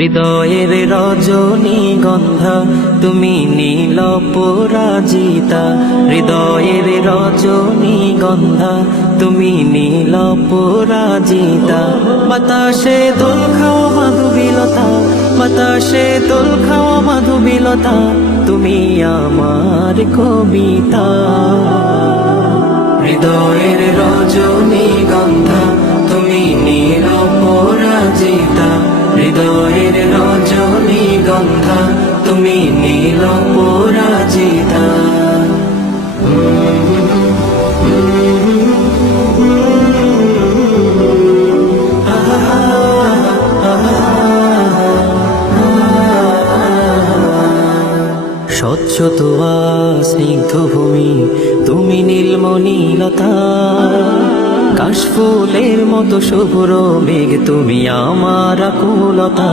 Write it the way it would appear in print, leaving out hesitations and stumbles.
হৃদয়ের রজনীগন্ধা তুমি নীল পরাজিতা, হৃদয়ের রজনীগন্ধা তুমি নীল পরাজিতা। বাতাসে দোল খাওয়া মাধুবিলতা, বাতাসে দোল খাওয়া মাধুবিলতা, তুমি আমার কবিতা। হৃদয়ের রজনীগন্ধা তুমি নীল পরাজিতা, হৃদয়ের রজনীগন্ধা তুমি নীল পরাজিতা। স্বচ্ছ তোয়া স্নিগ্ধ ভূমি তুমি নীলমণিলতা, কাশফুলের মতো শুভ্র মেঘ তুমি আমার আকুলতা।